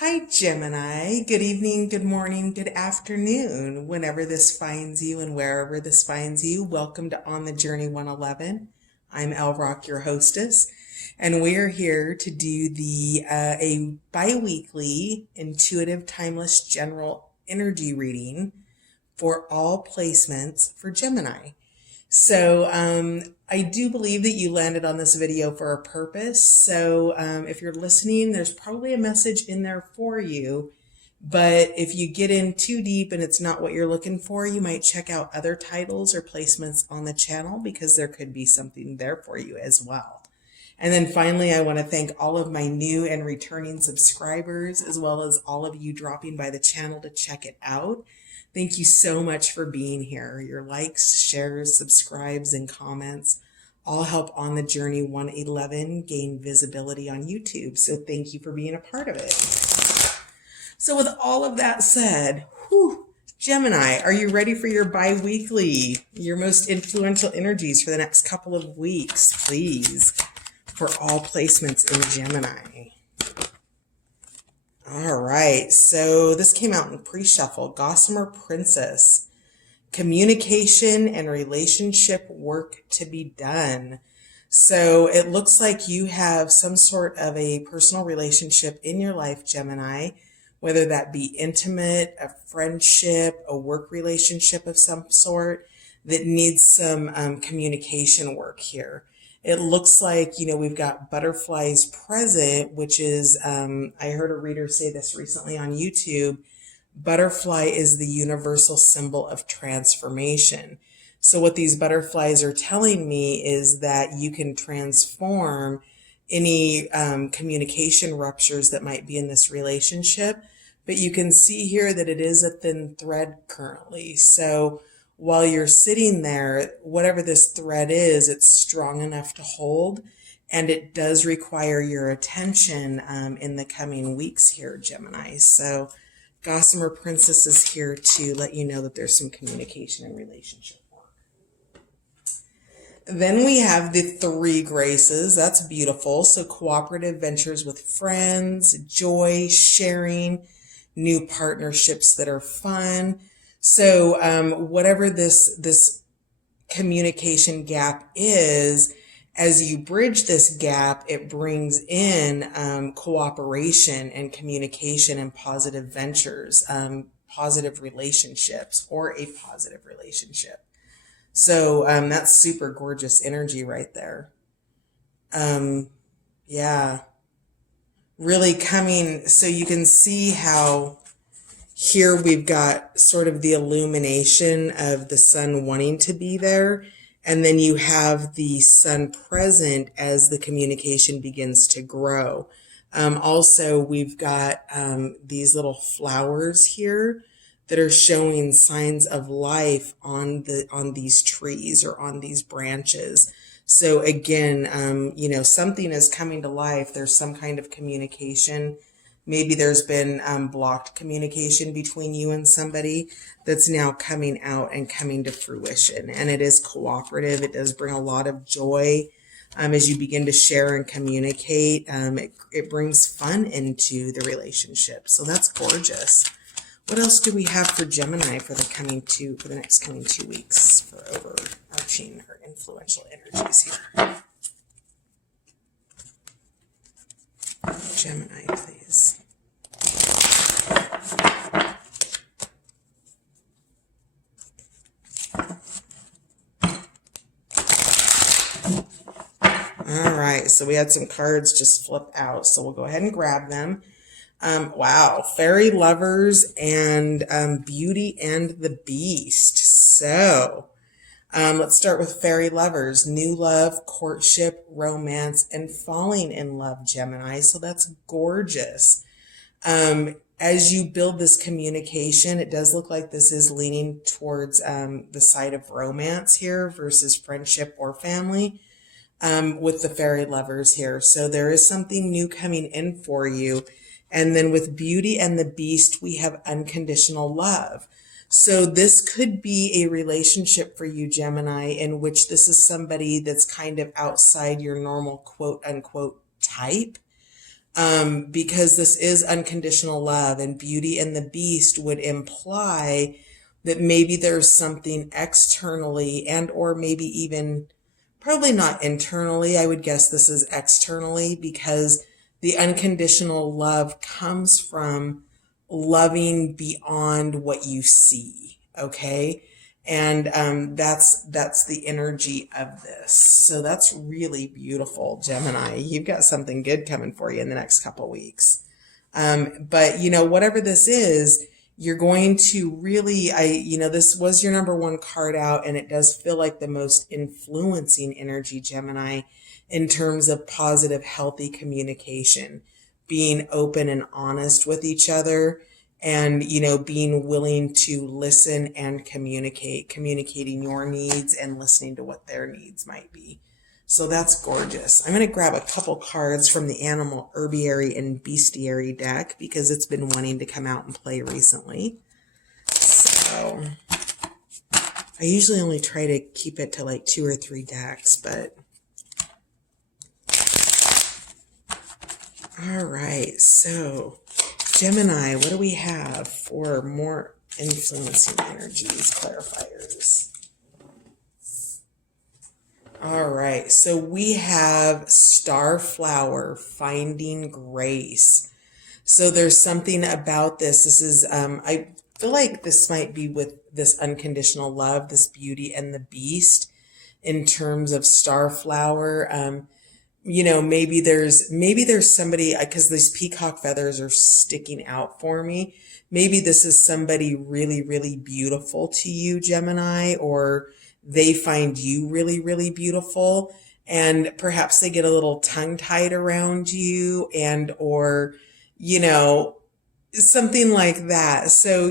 Hi, Gemini. Good evening, good morning, good afternoon, whenever this finds you and wherever this finds you. Welcome to On the Journey 111. I'm Elle Rock, your hostess, and we are here to do a bi-weekly intuitive timeless general energy reading for all placements for Gemini. So I do believe that you landed on this video for a purpose. So if you're listening, there's probably a message in there for you. But if you get in too deep and it's not what you're looking for, you might check out other titles or placements on the channel because there could be something there for you as well. And then finally, I want to thank all of my new and returning subscribers, as well as all of you dropping by the channel to check it out. Thank you so much for being here. Your likes, shares, subscribes, and comments all help On the Journey 111 gain visibility on YouTube. So thank you for being a part of it. So with all of that said, Gemini, are you ready for your bi-weekly, your most influential energies for the next couple of weeks, please, for all placements in Gemini? All right, so this came out in pre-shuffle. Gossamer Princess, communication and relationship work to be done. So it looks like you have some sort of a personal relationship in your life, Gemini, whether that be intimate, a friendship, a work relationship of some sort that needs some communication work here. It looks like, we've got butterflies present, which is, I heard a reader say this recently on YouTube, butterfly is the universal symbol of transformation. So what these butterflies are telling me is that you can transform any communication ruptures that might be in this relationship, but you can see here that it is a thin thread currently. So while you're sitting there, whatever this thread is, it's strong enough to hold, and it does require your attention in the coming weeks here, Gemini. So Gossamer Princess is here to let you know that there's some communication and relationship work. Then we have the three graces. That's beautiful. So cooperative ventures with friends, joy, sharing, new partnerships that are fun. So whatever this communication gap is, as you bridge this gap, it brings in cooperation and communication and positive ventures, positive relationships, or a positive relationship. So that's super gorgeous energy right there. Yeah, really coming. So you can see how here we've got sort of the illumination of the sun wanting to be there. And then you have the sun present as the communication begins to grow. Also, we've got these little flowers here that are showing signs of life on these trees or on these branches. So again, something is coming to life. There's some kind of communication. Maybe there's been blocked communication between you and somebody that's now coming out and coming to fruition. And it is cooperative. It does bring a lot of joy as you begin to share and communicate. It brings fun into the relationship. So that's gorgeous. What else do we have for Gemini for the next coming 2 weeks for overarching or influential energies here? Gemini, please. All right, so we had some cards just flip out, so we'll go ahead and grab them. Wow, Fairy Lovers and Beauty and the Beast. So let's start with Fairy Lovers. New love, courtship, romance, and falling in love, Gemini. So that's gorgeous. As you build this communication, it does look like this is leaning towards the side of romance here versus friendship or family with the Fairy Lovers here. So there is something new coming in for you. And then with Beauty and the Beast, we have unconditional love. So this could be a relationship for you, Gemini, in which this is somebody that's kind of outside your normal quote unquote type. because this is unconditional love, and Beauty and the Beast would imply that maybe there's something externally and or maybe even probably not internally. I would guess this is externally, because the unconditional love comes from loving beyond what you see. Okay. And that's the energy of this. So that's really beautiful, Gemini. You've got something good coming for you in the next couple weeks. But whatever this is, you're going to really, this was your number one card out, and it does feel like the most influencing energy, Gemini, in terms of positive, healthy communication, being open and honest with each other, and, being willing to listen and communicating your needs and listening to what their needs might be. So that's gorgeous. I'm going to grab a couple cards from the Animal Herbiary and Bestiary deck because it's been wanting to come out and play recently. So I usually only try to keep it to like 2 or 3 decks, but all right. So Gemini, what do we have for more influencing energies, clarifiers? All right, so we have Starflower, Finding Grace. So there's something about this. This is, I feel like this might be with this unconditional love, this Beauty and the Beast, in terms of Starflower. Maybe there's somebody, because these peacock feathers are sticking out for me. Maybe this is somebody really, really beautiful to you, Gemini, or they find you really, really beautiful, and perhaps they get a little tongue-tied around you, and or something like that. So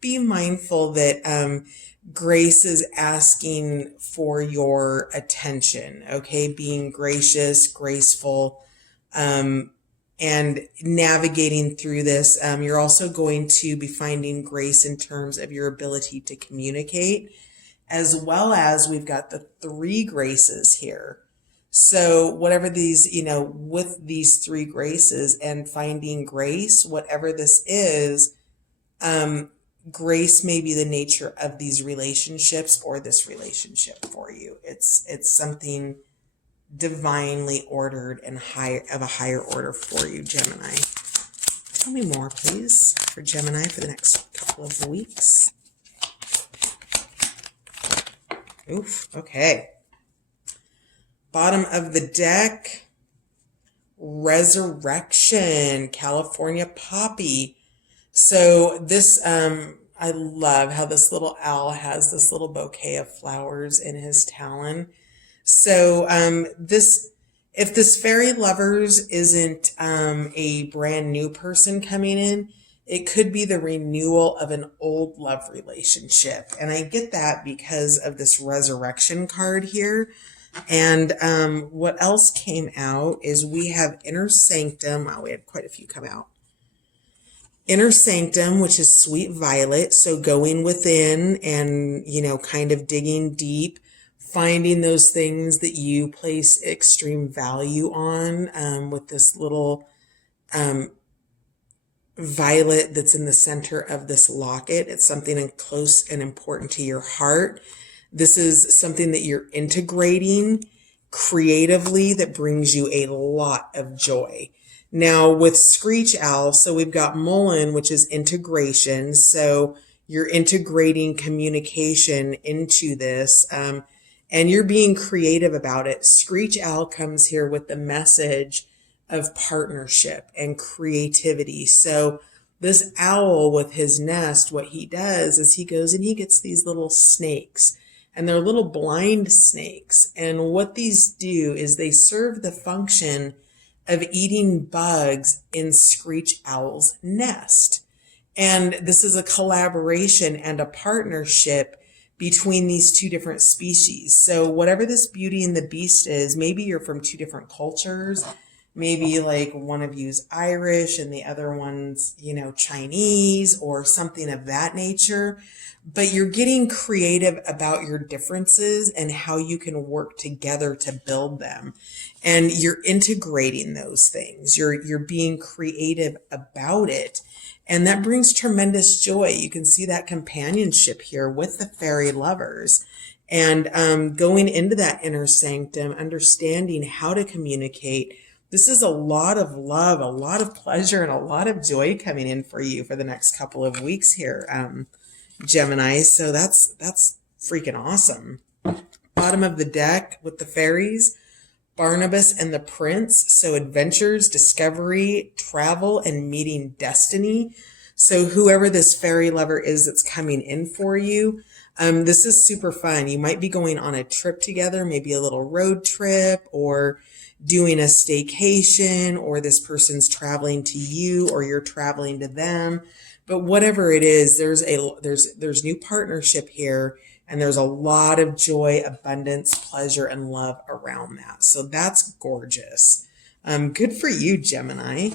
be mindful that grace is asking for your attention. Okay, being gracious, graceful, and navigating through this. You're also going to be finding grace in terms of your ability to communicate, as well as we've got the 3 graces here. So whatever these, with these 3 graces and finding grace, whatever this is, grace may be the nature of these relationships or this relationship for you. It's something divinely ordered and of a higher order for you, Gemini. Tell me more, please, for Gemini for the next couple of weeks. Oof, okay. Bottom of the deck, Resurrection, California Poppy. So this, I love how this little owl has this little bouquet of flowers in his talon. So if this fairy lovers isn't a brand new person coming in, it could be the renewal of an old love relationship. And I get that because of this resurrection card here. And what else came out is we have Inner Sanctum. Wow, we had quite a few come out. Inner Sanctum, which is Sweet Violet. So going within and, kind of digging deep, finding those things that you place extreme value on, with this little violet that's in the center of this locket. It's something close and important to your heart. This is something that you're integrating creatively that brings you a lot of joy. Now with Screech Owl, so we've got Mullen, which is integration. So you're integrating communication into this, and you're being creative about it. Screech Owl comes here with the message of partnership and creativity. So this owl with his nest, what he does is he goes and he gets these little snakes, and they're little blind snakes. And what these do is they serve the function of eating bugs in Screech Owl's nest. And this is a collaboration and a partnership between these 2 different species. So whatever this Beauty and the Beast is, maybe you're from 2 different cultures. Maybe like one of you's Irish and the other one's, Chinese or something of that nature. But you're getting creative about your differences and how you can work together to build them. And you're integrating those things. You're being creative about it. And that brings tremendous joy. You can see that companionship here with the fairy lovers. And going into that inner sanctum, understanding how to communicate. This is a lot of love, a lot of pleasure, and a lot of joy coming in for you for the next couple of weeks here, Gemini. So that's freaking awesome. Bottom of the deck with the fairies, Barnabas and the Prince. So adventures, discovery, travel, and meeting destiny. So whoever this fairy lover is that's coming in for you, this is super fun. You might be going on a trip together, maybe a little road trip, or doing a staycation, or this person's traveling to you or you're traveling to them. But whatever it is, there's new partnership here, and there's a lot of joy, abundance, pleasure, and love around that. So that's gorgeous. Good for you, Gemini.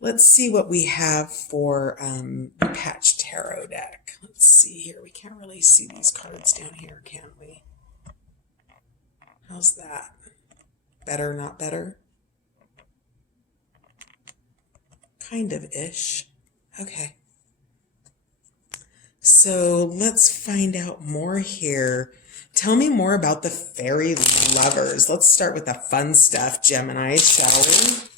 Let's see what we have for the Patch Tarot deck. Let's see here. We can't really see these cards down here, can we? How's that? Better, not better? Kind of ish. Okay. So let's find out more here. Tell me more about the fairy lovers. Let's start with the fun stuff, Gemini, shall we?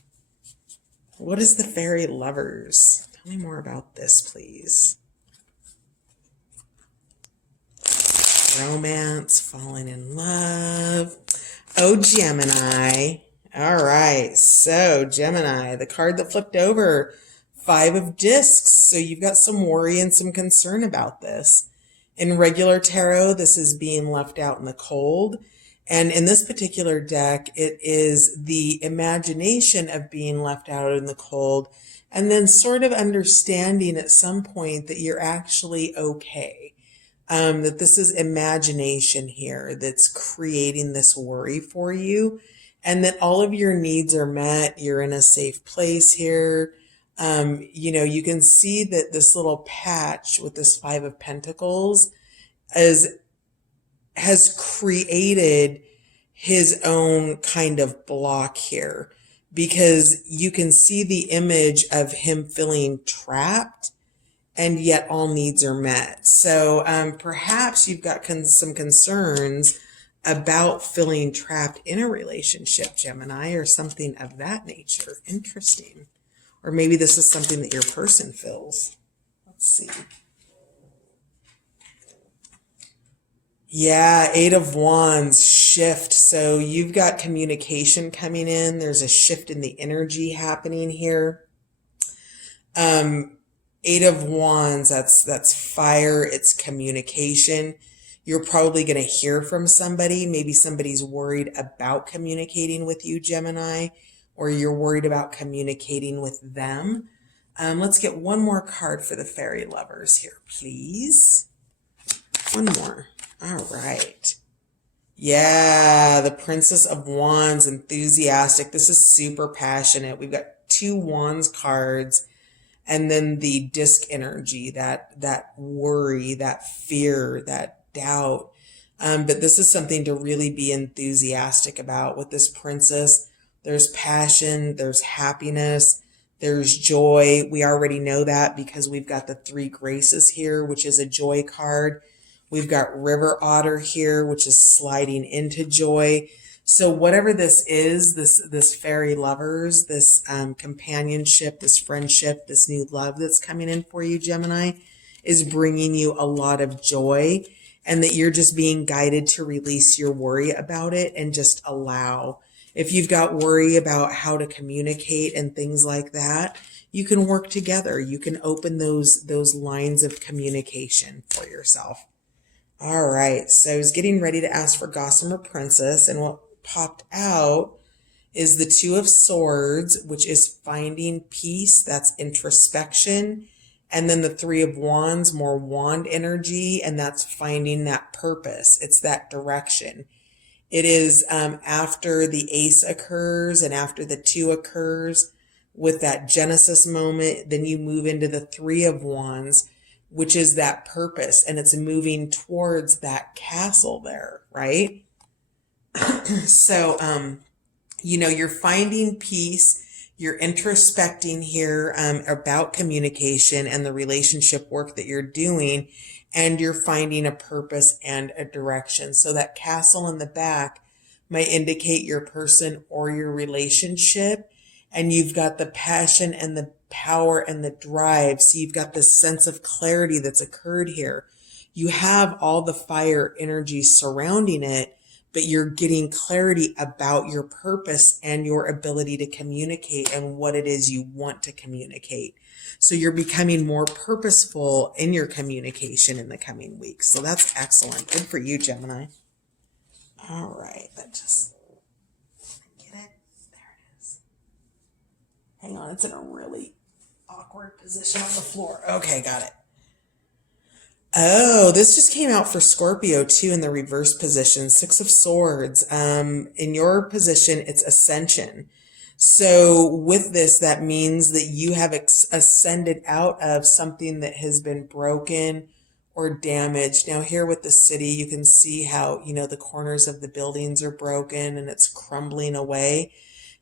What is the fairy lovers? Tell me more about this, please. Romance, falling in love. Oh, Gemini. All right. So, Gemini, the card that flipped over, Five of Discs. So you've got some worry and some concern about this. In regular tarot, this is being left out in the cold. And in this particular deck, it is the imagination of being left out in the cold, and then sort of understanding at some point that you're actually okay. That this is imagination here that's creating this worry for you, and that all of your needs are met. You're in a safe place here. You can see that this little patch with this Five of Pentacles has created his own kind of block here, because you can see the image of him feeling trapped and yet all needs are met. So perhaps you've got some concerns about feeling trapped in a relationship, Gemini, or something of that nature. Interesting. Or maybe this is something that your person feels. Let's see. Yeah, Eight of Wands, shift. So you've got communication coming in. There's a shift in the energy happening here. Eight of Wands, that's fire, it's communication. You're probably going to hear from somebody. Maybe somebody's worried about communicating with you, Gemini, or you're worried about communicating with them. Let's get one more card for the fairy lovers here, please. One more. All right. Yeah, the Princess of Wands, enthusiastic. This is super passionate. We've got two Wands cards, and then the disc energy, that worry, that fear, that doubt. But this is something to really be enthusiastic about with this princess. There's passion, there's happiness, there's joy. We already know that because we've got the Three Graces here, which is a joy card. We've got River Otter here, which is sliding into joy. So whatever this is, this fairy lovers, this companionship, this friendship, this new love that's coming in for you, Gemini, is bringing you a lot of joy, and that you're just being guided to release your worry about it and just allow. If you've got worry about how to communicate and things like that, you can work together. You can open those lines of communication for yourself. All right, so I was getting ready to ask for Gossamer Princess, and what popped out is the Two of Swords, which is finding peace, that's introspection, and then the Three of Wands, more wand energy, and that's finding that purpose. It's that direction. It is after the Ace occurs and after the 2 occurs with that Genesis moment. Then you move into the 3 of Wands, which is that purpose. And it's moving towards that castle there, right? So, you're finding peace. You're introspecting here about communication and the relationship work that you're doing, and you're finding a purpose and a direction. So that castle in the back might indicate your person or your relationship, and you've got the passion and the power and the drive. So you've got this sense of clarity that's occurred here. You have all the fire energy surrounding it, but you're getting clarity about your purpose and your ability to communicate and what it is you want to communicate. So you're becoming more purposeful in your communication in the coming weeks. So that's excellent. Good for you, Gemini. All right. Get it? There it is. Hang on. It's in a really awkward position on the floor. Okay, got it. Oh, this just came out for Scorpio too in the reverse position. 6 of Swords. In your position, it's ascension. So with this, that means that you have ascended out of something that has been broken or damaged. Now here with the city, you can see how, the corners of the buildings are broken and it's crumbling away.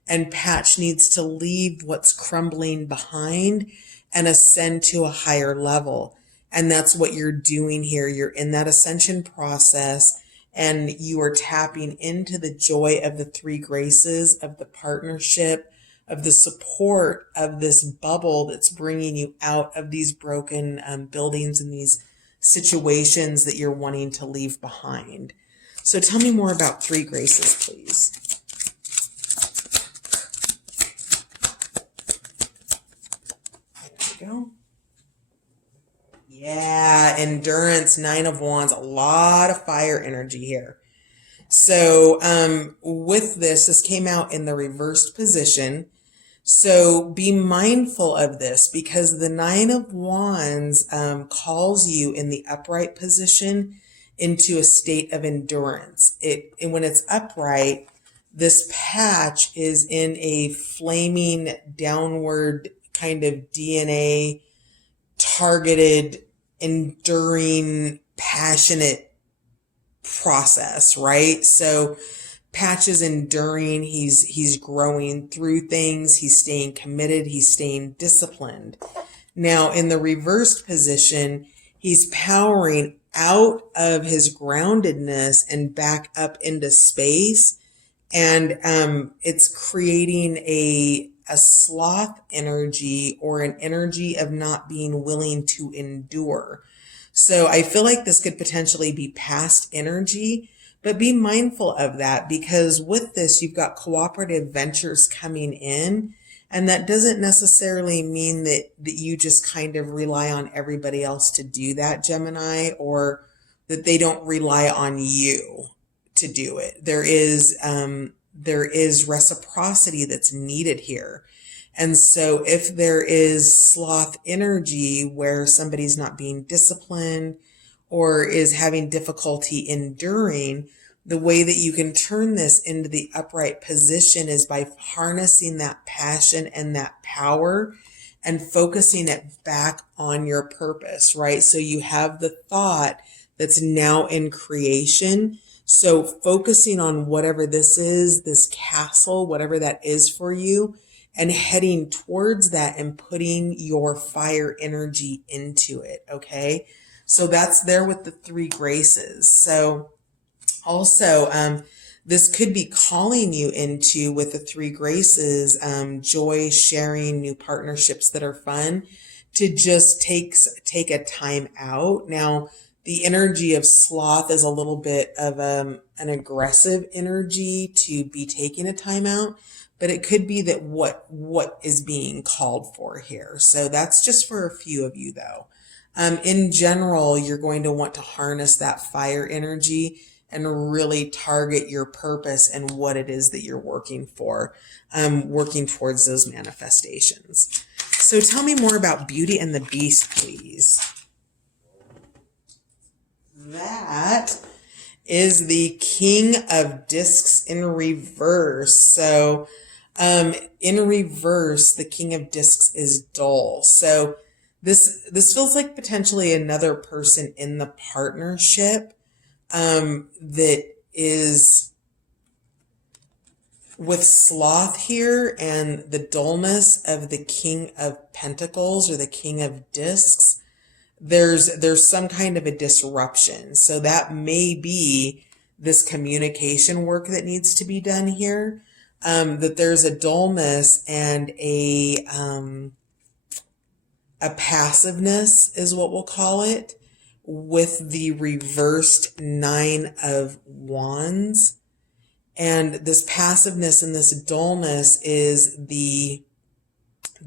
And Patch needs to leave what's crumbling behind and ascend to a higher level. And that's what you're doing here. You're in that ascension process and you are tapping into the joy of the 3 graces, of the partnership, of the support of this bubble that's bringing you out of these broken buildings and these situations that you're wanting to leave behind. So tell me more about 3 graces, please. There we go. Yeah, endurance, 9 of Wands, a lot of fire energy here. So with this came out in the reversed position. So be mindful of this because the 9 of Wands calls you in the upright position into a state of endurance. And when it's upright, this patch is in a flaming downward kind of DNA targeted, enduring, passionate process, right? So Patch is enduring, he's growing through things, he's staying committed, he's staying disciplined. Now in the reversed position, he's powering out of his groundedness and back up into space. And it's creating a sloth energy or an energy of not being willing to endure. So I feel like this could potentially be past energy, but be mindful of that because with this, you've got cooperative ventures coming in. And that doesn't necessarily mean that you just kind of rely on everybody else to do that, Gemini, or that they don't rely on you to do it. There is reciprocity that's needed here. And so if there is sloth energy where somebody's not being disciplined or is having difficulty enduring, the way that you can turn this into the upright position is by harnessing that passion and that power and focusing it back on your purpose, right? So you have the thought that's now in creation. So focusing on whatever this is, this castle, whatever that is for you, and heading towards that and putting your fire energy into it, okay? So that's there with the 3 graces. So also, this could be calling you into, with the 3 graces, joy, sharing, new partnerships that are fun, to just take a time out. Now, the energy of sloth is a little bit of an aggressive energy to be taking a time out, but it could be that what is being called for here. So that's just for a few of you though. In general, you're going to want to harness that fire energy and really target your purpose and what it is that you're working for, working towards those manifestations. So tell me more about Beauty and the Beast, please. That is the King of Discs in reverse. So in reverse, the King of Discs is dull. So this feels like potentially another person in the partnership that is with sloth here and the dullness of the King of Pentacles or the King of Discs. There's some kind of a disruption. So that may be this communication work that needs to be done here. That there's a dullness and a passiveness is what we'll call it, with the reversed Nine of Wands. And this passiveness and this dullness is the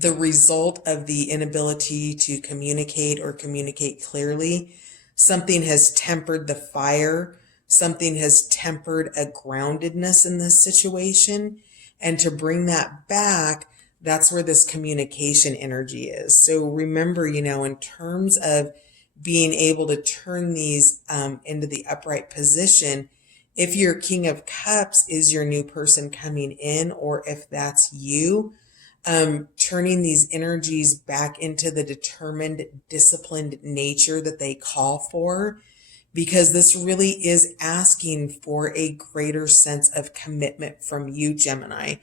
result of the inability to communicate or communicate clearly. Something has tempered the fire. Something has tempered a groundedness in this situation. And to bring that back, that's where this communication energy is. So remember, in terms of being able to turn these into the upright position, if your King of Cups is your new person coming in, or if that's you, turning these energies back into the determined, disciplined nature that they call for, because this really is asking for a greater sense of commitment from you, Gemini.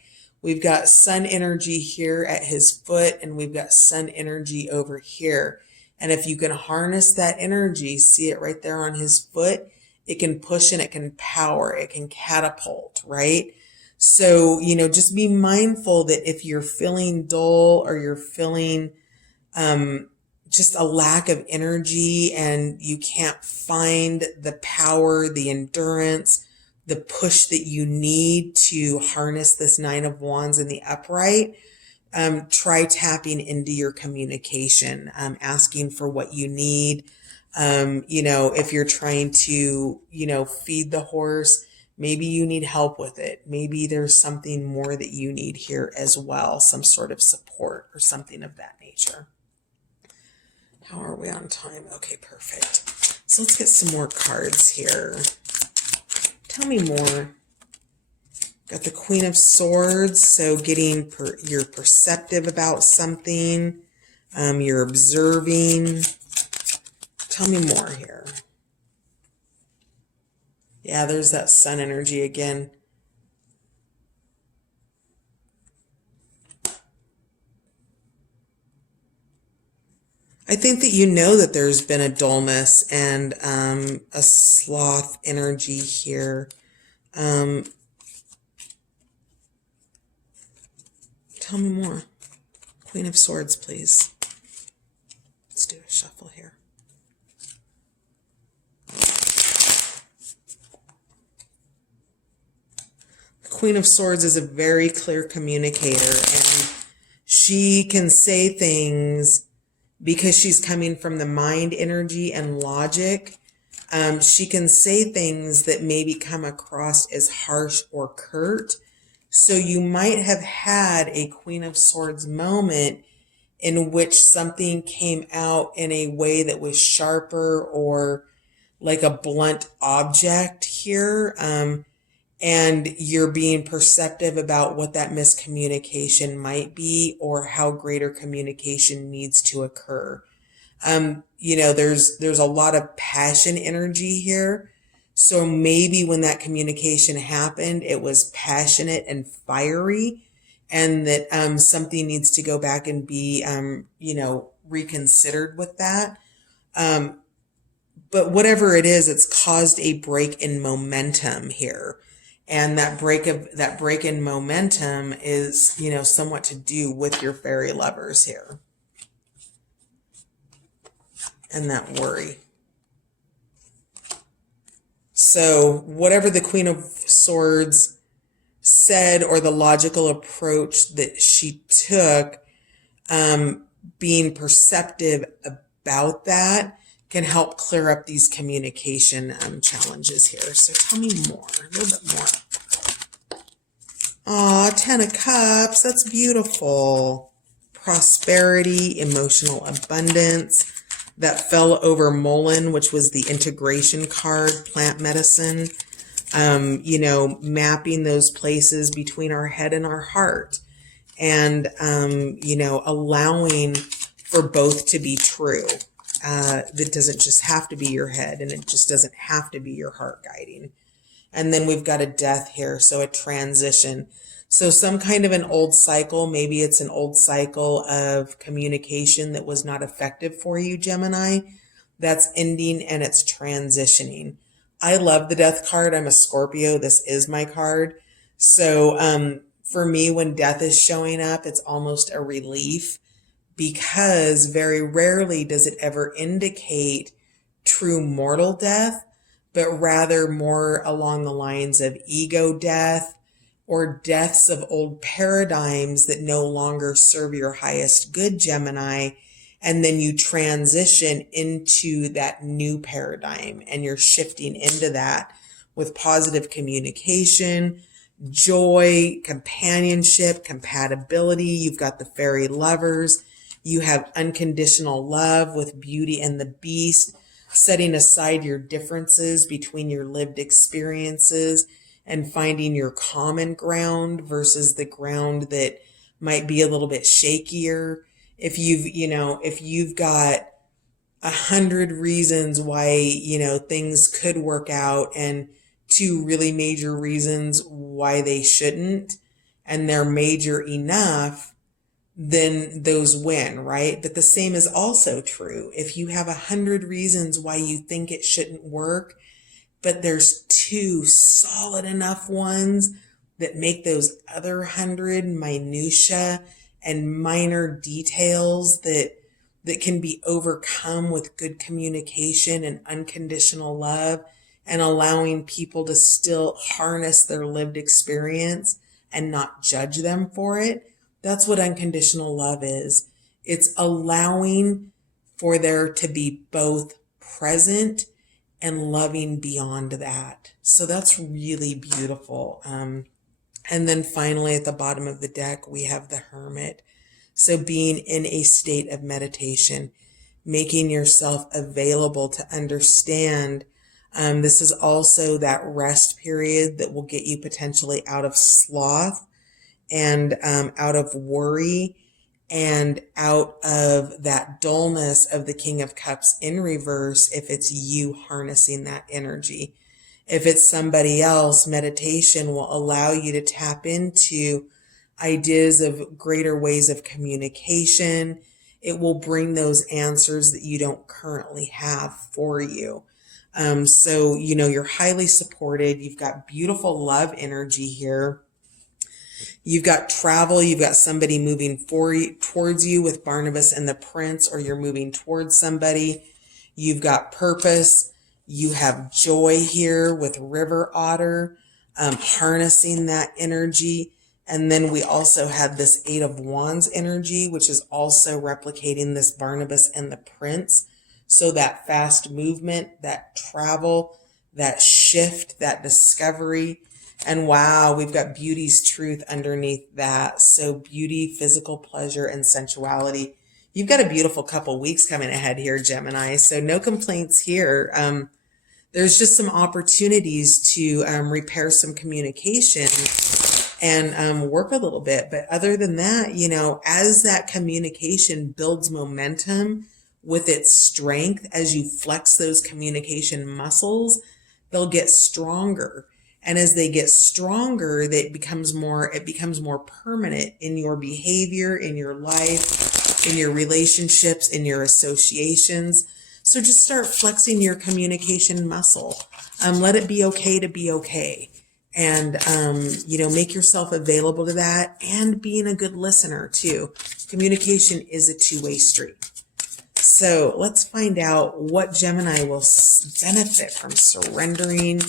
We've got sun energy here at his foot, and we've got sun energy over here. And if you can harness that energy, see it right there on his foot, it can push and it can power, it can catapult, right? So, just be mindful that if you're feeling dull or you're feeling just a lack of energy and you can't find the power, the endurance, the push that you need to harness this Nine of Wands in the upright, try tapping into your communication, asking for what you need. If you're trying to, feed the horse, maybe you need help with it. Maybe there's something more that you need here as well, some sort of support or something of that nature. How are we on time? Okay, perfect. So let's get some more cards here. Tell me more. Got the Queen of Swords, so getting you're perceptive about something. You're observing. Tell me more here. Yeah, there's that sun energy again. I think that that there's been a dullness and a sloth energy here. Tell me more. Queen of Swords, please. Let's do a shuffle here. The Queen of Swords is a very clear communicator, and she can say things because she's coming from the mind energy and logic. She can say things that maybe come across as harsh or curt. So you might have had a Queen of Swords moment in which something came out in a way that was sharper or like a blunt object here. And you're being perceptive about what that miscommunication might be or how greater communication needs to occur. There's a lot of passion energy here. So maybe when that communication happened, it was passionate and fiery, and that something needs to go back and be, reconsidered with that. But whatever it is, it's caused a break in momentum here. And that break in momentum is, somewhat to do with your fairy lovers here. And that worry. So whatever the Queen of Swords said or the logical approach that she took, being perceptive about that can help clear up these communication challenges here. So tell me more, a little bit more. Aw, 10 of Cups, that's beautiful. Prosperity, emotional abundance. that fell over Mullen, which was the integration card, plant medicine, mapping those places between our head and our heart, and, allowing for both to be true. That doesn't just have to be your head, and it just doesn't have to be your heart guiding. And then we've got a death here, so a transition. So some kind of an old cycle, maybe it's an old cycle of communication that was not effective for you, Gemini, that's ending and it's transitioning. I love the death card. I'm a Scorpio. This is my card. So for me, when death is showing up, it's almost a relief, because very rarely does it ever indicate true mortal death, but rather more along the lines of ego death, or deaths of old paradigms that no longer serve your highest good, Gemini, and then you transition into that new paradigm, and you're shifting into that with positive communication, joy, companionship, compatibility. You've got the fairy lovers. You have unconditional love with Beauty and the Beast, setting aside your differences between your lived experiences and finding your common ground versus the ground that might be a little bit shakier. If you've got 100 reasons why, things could work out, and 2 really major reasons why they shouldn't, and they're major enough, then those win, right? But the same is also true. If you have 100 reasons why you think it shouldn't work, but there's 2 solid enough ones that make those other 100 minutia and minor details that can be overcome with good communication and unconditional love, and allowing people to still harness their lived experience and not judge them for it. That's what unconditional love is. It's allowing for there to be both present and loving beyond that. So that's really beautiful. And then finally, at the bottom of the deck, we have the Hermit. So being in a state of meditation, making yourself available to understand. This is also that rest period that will get you potentially out of sloth and out of worry and out of that dullness of the King of Cups in reverse, if it's you harnessing that energy. If it's somebody else, meditation will allow you to tap into ideas of greater ways of communication. It will bring those answers that you don't currently have for you. So, you're highly supported. You've got beautiful love energy here. You've got travel. You've got somebody moving towards you with Barnabas and the Prince, or you're moving towards somebody. You've got purpose. You have joy here with River Otter, harnessing that energy. And then we also had this 8 of Wands energy, which is also replicating this Barnabas and the Prince. So that fast movement, that travel, that shift, that discovery. And wow, we've got beauty's truth underneath that. So beauty, physical pleasure, and sensuality. You've got a beautiful couple weeks coming ahead here, Gemini. So no complaints here. There's just some opportunities to repair some communication and work a little bit. But other than that, as that communication builds momentum with its strength, as you flex those communication muscles, they'll get stronger. And as they get stronger, it becomes more permanent in your behavior, in your life, in your relationships, in your associations. So just start flexing your communication muscle. Let it be okay to be okay. And, make yourself available to that, and being a good listener too. Communication is a two-way street. So let's find out what Gemini will benefit from surrendering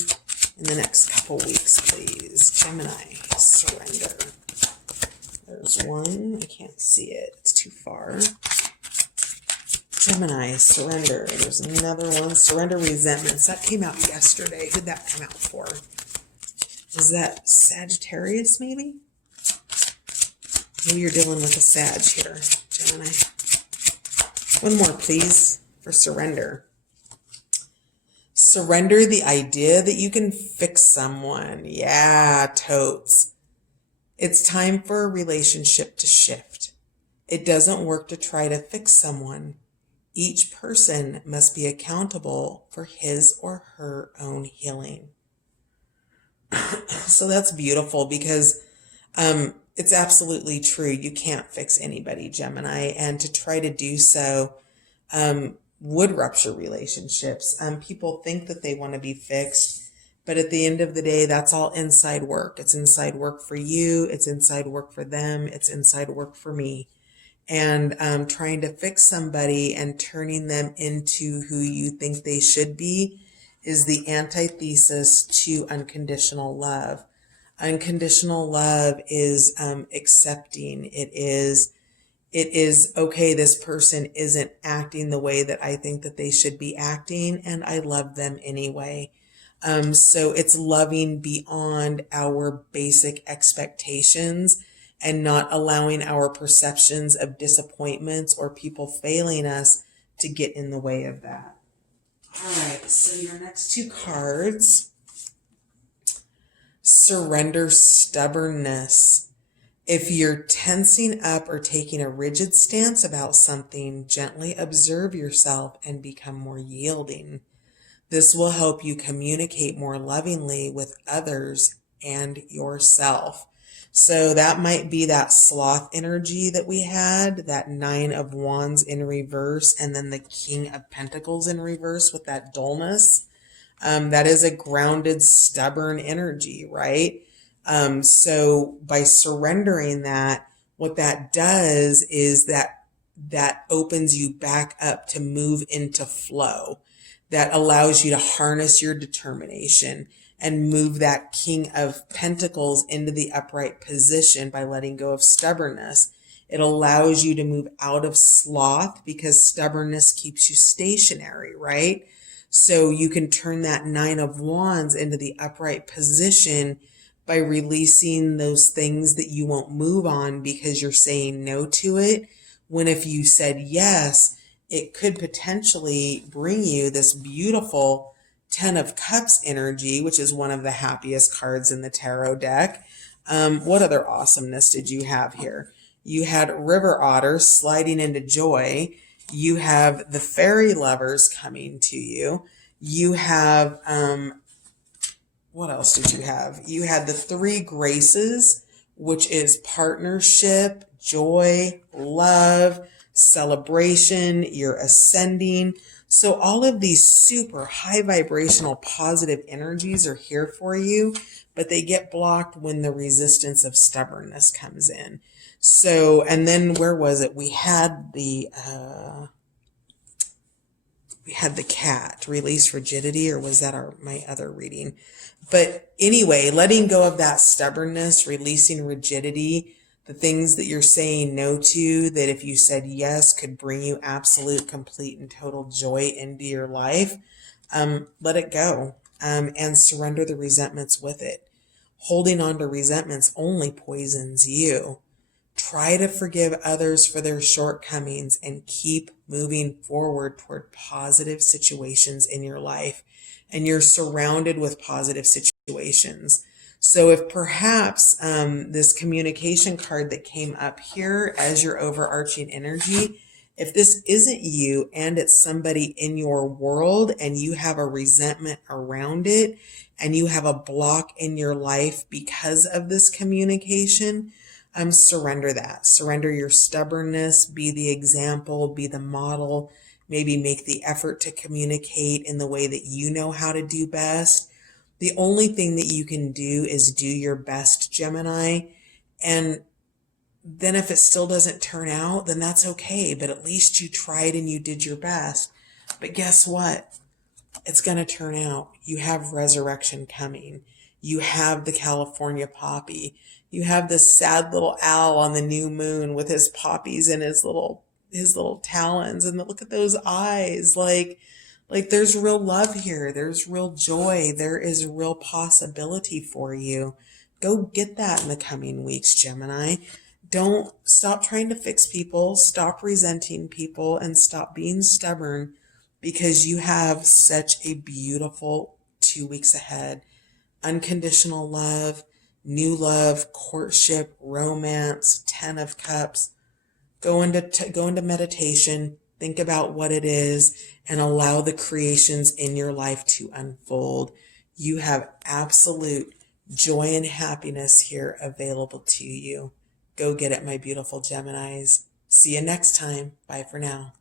in the next couple weeks, please. Gemini, surrender. There's one. I can't see it. It's too far. Gemini, surrender. There's another one. Surrender resentments. That came out yesterday. Who'd that come out for? Is that Sagittarius, maybe? Maybe you're dealing with a Sag here, Gemini. One more, please, for for surrender. Surrender the idea that you can fix someone. Yeah, totes. It's time for a relationship to shift. It doesn't work to try to fix someone. Each person must be accountable for his or her own healing. So that's beautiful because it's absolutely true. You can't fix anybody, Gemini, and to try to do so would rupture relationships. People think that they want to be fixed, but at the end of the day, that's all inside work. It's inside work for you. It's inside work for them. It's inside work for me. And trying to fix somebody and turning them into who you think they should be is the antithesis to unconditional love. Unconditional love is accepting. It is okay, this person isn't acting the way that I think that they should be acting, and I love them anyway. So it's loving beyond our basic expectations and not allowing our perceptions of disappointments or people failing us to get in the way of that. All right, so your next two cards, surrender stubbornness. If you're tensing up or taking a rigid stance about something, gently observe yourself and become more yielding. This will help you communicate more lovingly with others and yourself. So that might be that sloth energy that we had, that 9 of Wands in reverse, and then the King of Pentacles in reverse with that dullness. That is a grounded, stubborn energy, right? So by surrendering that, what that does is that opens you back up to move into flow. That allows you to harness your determination and move that King of Pentacles into the upright position by letting go of stubbornness. It allows you to move out of sloth because stubbornness keeps you stationary, right? So you can turn that 9 of Wands into the upright position by releasing those things that you won't move on because you're saying no to it. When if you said yes, it could potentially bring you this beautiful 10 of Cups energy, which is one of the happiest cards in the tarot deck. What other awesomeness did you have here? You had River Otter sliding into joy. You have the fairy lovers coming to you. You have, what else did you have? You had the 3 graces, which is partnership, joy, love, celebration, you're ascending. So all of these super high vibrational positive energies are here for you, but they get blocked when the resistance of stubbornness comes in. So, and then where was it? We had the cat, release rigidity, or was that my other reading? But anyway, letting go of that stubbornness, releasing rigidity, the things that you're saying no to, that if you said yes could bring you absolute, complete, and total joy into your life, let it go, and surrender the resentments with it. Holding on to resentments only poisons you. Try to forgive others for their shortcomings and keep moving forward toward positive situations in your life. And you're surrounded with positive situations. So if perhaps this communication card that came up here as your overarching energy, if this isn't you and it's somebody in your world and you have a resentment around it and you have a block in your life because of this communication, surrender that. Surrender your stubbornness, be the example, be the model, maybe make the effort to communicate in the way that you know how to do best. The only thing that you can do is do your best, Gemini. And then if it still doesn't turn out, then that's okay. But at least you tried and you did your best. But guess what? It's going to turn out. You have resurrection coming. You have the California poppy. You have this sad little owl on the new moon with his poppies and his little talons. And look at those eyes. Like there's real love here. There's real joy. There is real possibility for you. Go get that in the coming weeks, Gemini. Don't stop trying to fix people. Stop resenting people and stop being stubborn. because you have such a beautiful 2 weeks ahead. Unconditional love, new love, courtship, romance, 10 of cups. Go into meditation, think about what it is, and allow the creations in your life to unfold. You have absolute joy and happiness here available to you. Go get it, my beautiful Geminis. See you next time. Bye for now.